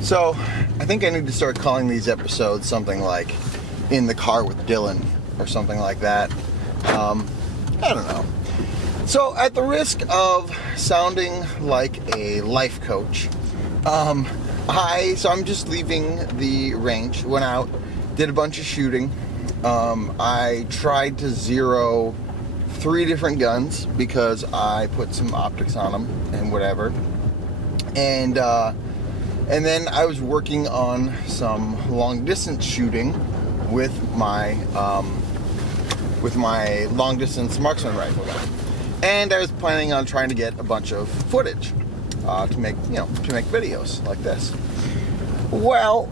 So, I think I need to start calling these episodes something like In the Car with Dylan or something like that. I don't know. So, at the risk of sounding like a life coach, I'm just leaving the range, went out, did a bunch of shooting. I tried to zero 3 different guns because I put some optics on them and whatever. And then I was working on some long distance shooting with my long distance marksman rifle gun, and I was planning on trying to get a bunch of footage to make videos like this. Well,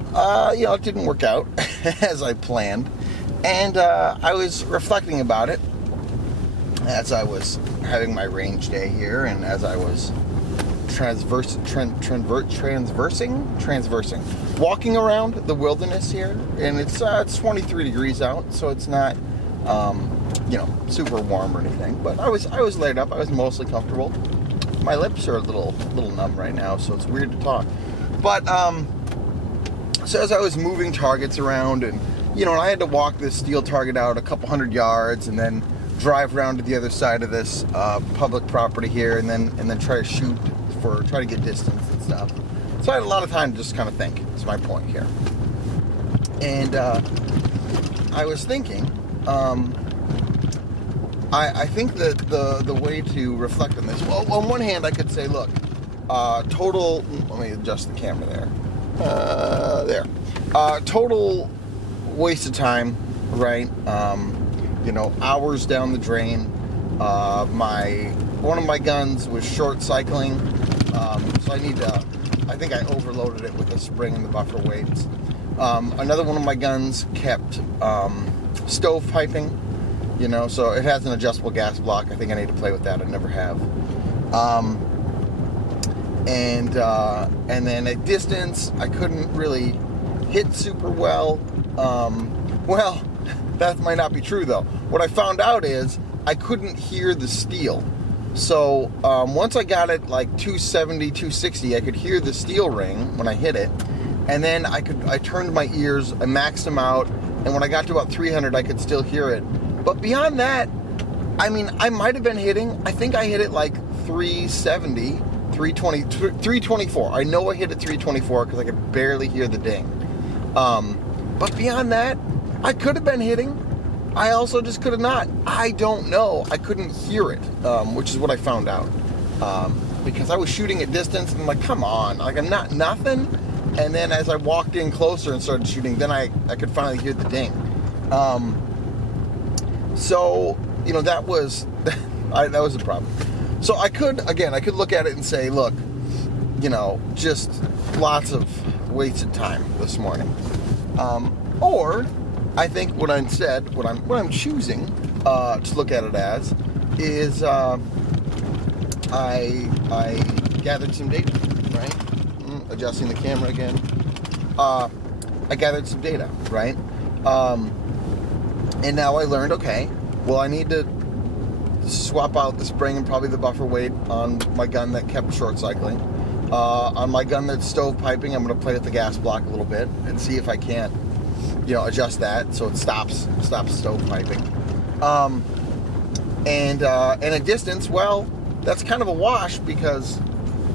it didn't work out as I planned, and I was reflecting about it as I was having my range day here, and as I was walking around the wilderness here, and it's 23 degrees out, so it's not super warm or anything, but I was laid up. I was mostly comfortable. My lips are a little numb right now, so it's weird to talk. But so as I was moving targets around, and I had to walk this steel target out a couple hundred yards, and then drive around to the other side of this public property here, and then try to get distance and stuff. So I had a lot of time to just kind of think. That's my point here. And I was thinking, I think that the way to reflect on this, well, on one hand, I could say, look, total, let me adjust the camera there. Total waste of time, right? Hours down the drain. One of my guns was short cycling, so I think I overloaded it with the spring and the buffer weights. Another one of my guns kept stove piping, so it has an adjustable gas block. I think I need to play with that. I never have. And then at distance, I couldn't really hit super well. Well, that might not be true though. What I found out is I couldn't hear the steel. So once I got it like 270, 260, I could hear the steel ring when I hit it. And then I turned my ears, I maxed them out, and when I got to about 300, I could still hear it. But beyond that, I might have been hitting, I think I hit it like 370, 320, 324. I know I hit it 324 because I could barely hear the ding. But beyond that, I could have been hitting. I also just could have not. I don't know. I couldn't hear it, which is what I found out. Because I was shooting at distance, and I'm like, come on. Like, I'm not nothing. And then as I walked in closer and started shooting, then I could finally hear the ding. So, that was that was the problem. So I could look at it and say, look, just lots of wasted time this morning. Or I think what I'm choosing to look at it as is I gathered some data, right? Adjusting the camera again. I gathered some data, right? And now I learned, okay, well, I need to swap out the spring and probably the buffer weight on my gun that kept short cycling. On my gun that's stove piping, I'm going to play with the gas block a little bit and see if I can't adjust that so it stops stove piping. And at distance, well, that's kind of a wash because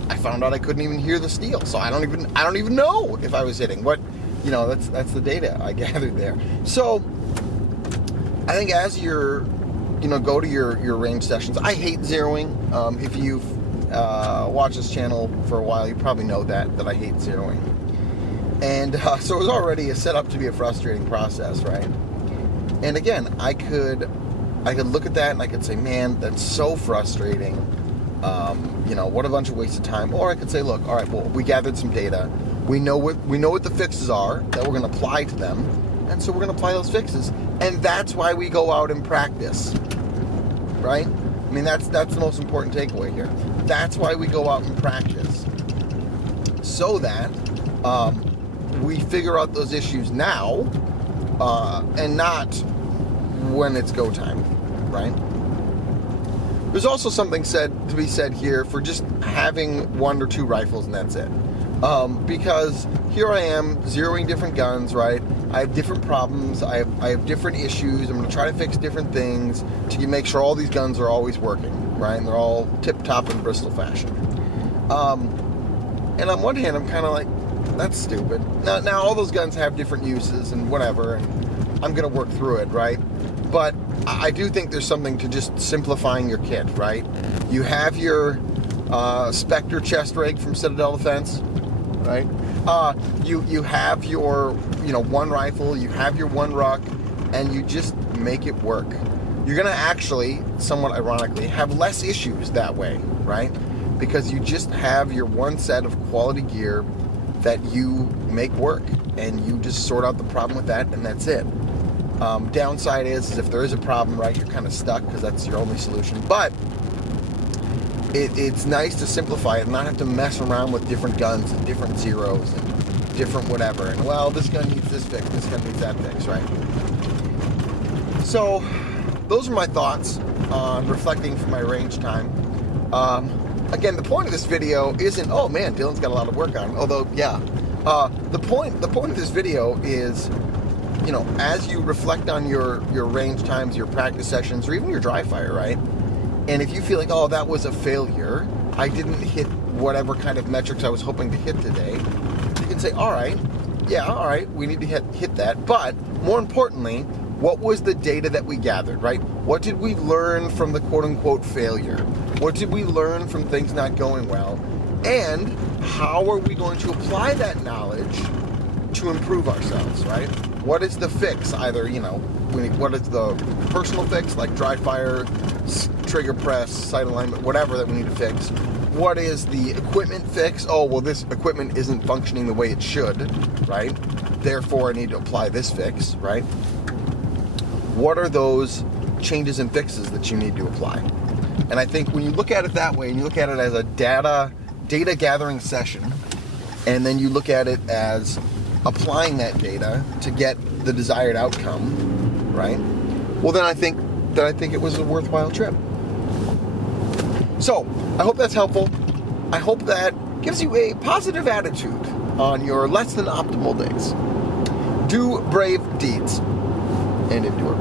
I found out I couldn't even hear the steel, so I don't even know if I was hitting. What, that's the data I gathered there. So I think as you're, go to your range sessions, I hate zeroing. If you've watched this channel for a while, you probably know that I hate zeroing. And so it was already set up to be a frustrating process, right? And again, I could look at that and I could say, man, that's so frustrating. What a bunch of wasted time. Or I could say, look, all right, well, we gathered some data. We know what the fixes are that we're going to apply to them, and so we're going to apply those fixes. And that's why we go out and practice, right? That's the most important takeaway here. That's why we go out and practice, so that we figure out those issues now, and not when it's go time, right? There's also something to be said here for just having 1 or 2 rifles and that's it. Because here I am zeroing different guns, right? I have different problems. I have different issues. I'm going to try to fix different things to make sure all these guns are always working, right? And they're all tip-top in Bristol fashion. And on one hand, I'm kind of like, that's stupid. Now all those guns have different uses and whatever, and I'm going to work through it, right? But I do think there's something to just simplifying your kit, right? You have your Spectre chest rig from Citadel Defense, right? You have your one rifle, you have your one ruck, and you just make it work. You're gonna actually, somewhat ironically, have less issues that way, right? Because you just have your one set of quality gear that you make work, and you just sort out the problem with that, and that's it. Downside is if there is a problem, right, you're kind of stuck because that's your only solution. But it's nice to simplify it and not have to mess around with different guns and different zeros and different whatever. And well, this gun needs this fix, this gun needs that fix, right? So those are my thoughts on reflecting from my range time. Again, the point of this video isn't, oh man, Dylan's got a lot of work on. Although, yeah, the point of this video is, as you reflect on your range times, your practice sessions, or even your dry fire, right? And if you feel like, oh, that was a failure, I didn't hit whatever kind of metrics I was hoping to hit today, you can say, all right, we need to hit that. But more importantly, what was the data that we gathered, right? What did we learn from the quote-unquote failure? What did we learn from things not going well? And how are we going to apply that knowledge to improve ourselves, right? What is the fix? Either, what is the personal fix, like dry fire, trigger press, sight alignment, whatever that we need to fix? What is the equipment fix? Oh, well, this equipment isn't functioning the way it should, right? Therefore, I need to apply this fix, right? What are those changes and fixes that you need to apply? And I think when you look at it that way, and you look at it as a data gathering session, and then you look at it as applying that data to get the desired outcome, right? Well, then I think it was a worthwhile trip. So I hope that's helpful. I hope that gives you a positive attitude on your less than optimal days. Do brave deeds and endure.